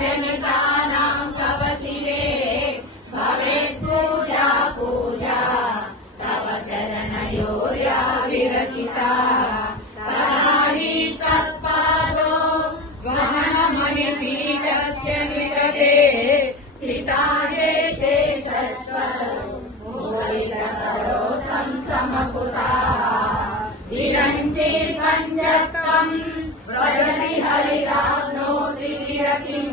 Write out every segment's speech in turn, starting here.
जनितानां तव शिवे भवेत् पूजा पूजा तव चरणयोर्या विरचिता तदाहि तत्पादो वहनमणिपीठस्य निकटे स्थिता ते शश्वतो मुखरितकरो तं समपुटा विरञ्चे पञ्चत्वं व्रजति हरिराप्नोति विरतिं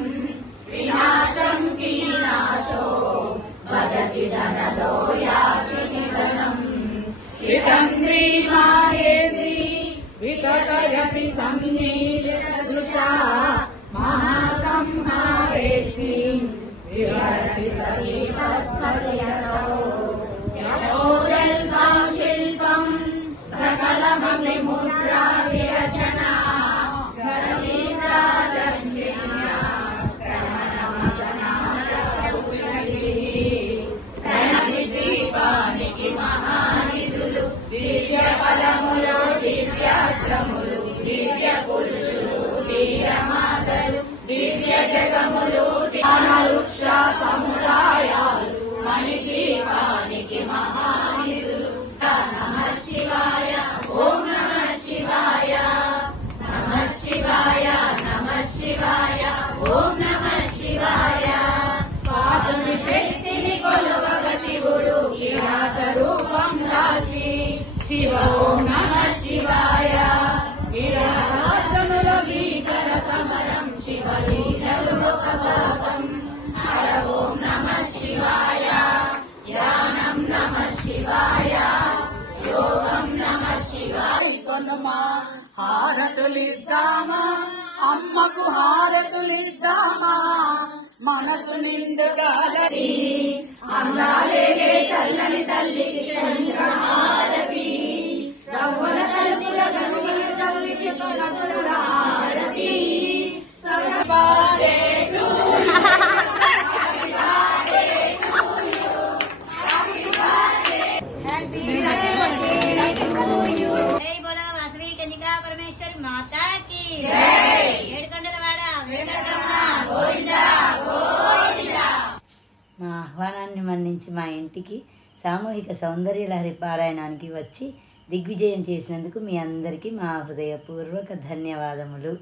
विनाशं कीनाशो भजति धनदो याति निधनम् इदं ह्रीमाहेन्द्री विकटयति सम्मीलितदृशा महासंहारेऽस्मिन् विहरति सती तत्पदयसो जपोजल्पा शिल्पं सकलमपि मुद्रा विरचना गरीब्रादक्षिण्या ప్రణమిద్వీపానికి మహానిధులు దివ్య ఫలములు దివ్యాశ్రములు దివ్య పురుషులు వీరమాతలు దివ్య జగములు ధ్యాన వృక్ష సముదాయాలు మణిద్వీపానికి మహానిధులు నమః శివాయ ఓం నమః శివాయ నమః శివాయ నమః శివాయ ఓం నమః శివాయ పాదుని శక్తిని కొలువగ శివుడు కిరాత రూపం దాచి శివ ఓం నమః శివాయ విరాజముల భీకర సమరం శివలీలలు ఒక భాగం హర ఓం నమః శివాయ ధ్యానం నమః శివాయ యోగం నమః శివాయ కొందమా హారతులిద్దామా అమ్మకు హారతులిద్దామా మనసు నిండుగాలని అందాలే చల్లని తల్లికి చంద్రహారతి రవ్వల తలుపుల గనుల తల్లికి కనుల హారతి సర్వపాదే परमेश्वरी माता की ఏడుకొండలవాడ మా ఆహ్వానాన్ని మన్నించి మా ఇంటికి సామూహిక సౌందర్య లహరి పారాయణానికి వచ్చి దిగ్విజయం చేసినందుకు మీ అందరికీ మా హృదయపూర్వక ధన్యవాదములు.